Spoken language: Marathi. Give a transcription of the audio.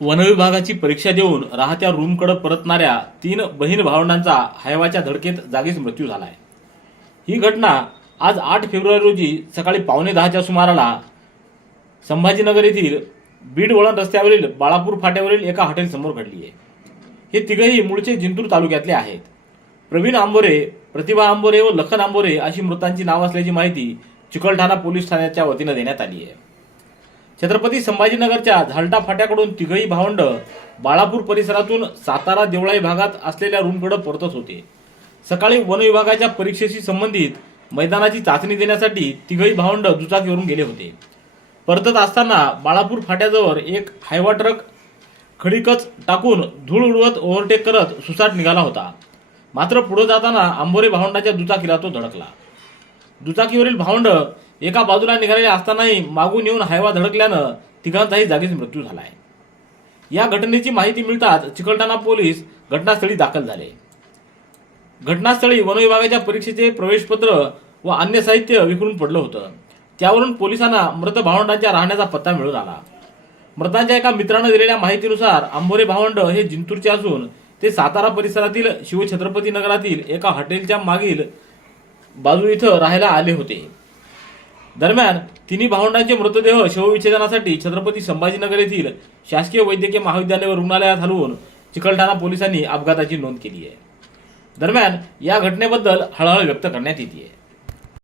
वनविभागाची परीक्षा देऊन राहत्या रूमकडे परतणाऱ्या तीन बहीण भावंडांचा हायवाच्या धडकेत जागीच मृत्यू झाला आहे ही घटना आज आठ फेब्रुवारी रोजी सकाळी पावणे दहाच्या सुमाराला संभाजीनगर येथील बीड वळण रस्त्यावरील बाळापूर फाट्यावरील एका हॉटेलसमोर घडली आहे. हे तिघही मूळचे जिंतूर तालुक्यातले आहेत. प्रवीण आंबोरे प्रतिभा आंबोरे व लखन आंबोरे अशी मृतांची नाव असल्याची माहिती चिकलठाणा पोलीस ठाण्याच्या वतीनं देण्यात आली आहे. छत्रपती संभाजीनगरच्या झालटा फाट्याकडून तिघही भावंड बाळापूर परिसरातून सातारा देवळाई भागात असलेल्या रूमकडे परतत होते. सकाळी वन विभागाच्या परीक्षेशी संबंधित मैदानाची चाचणी देण्यासाठी तिघही भावंड दुचाकीवरून गेले होते. परतत असताना बाळापूर फाट्याजवळ एक हायवा ट्रक खडीकच टाकून धूळ उडवत ओव्हरटेक करत सुसाट निघाला होता. मात्र पुढे जाताना आंबोरे भावंडाच्या दुचाकीला तो धडकला. दुचाकीवरील भावंड एका बाजूला निघालेले असतानाही मागून येऊन हायवा धडकल्यानं तिघांचाही जागीच मृत्यू झालाय. या घटनेची माहिती मिळताच चिकलठाणा पोलीस घटनास्थळी दाखल झाले. घटनास्थळी वनविभागाच्या परीक्षेचे प्रवेशपत्र व अन्य साहित्य विखरून पडलं होतं. त्यावरून पोलिसांना मृत भावंडांच्या राहण्याचा पत्ता मिळून आला. मृतांच्या एका मित्रानं दिलेल्या माहितीनुसार आंबोरे भावंड हे जिंतूरचे असून ते सातारा परिसरातील शिवछत्रपती नगरातील एका हॉटेलच्या मागील बाजू इथं राहायला आले होते. दरम्यान तिन्ही भावंडांचे मृतदेह शवविच्छेदनासाठी छत्रपती संभाजीनगर येथील शासकीय वैद्यकीय महाविद्यालय व रुग्णालयात हलवून चिकलठाणा पोलिसांनी अपघाताची नोंद केली आहे. दरम्यान या घटनेबद्दल हळहळ व्यक्त करण्यात येते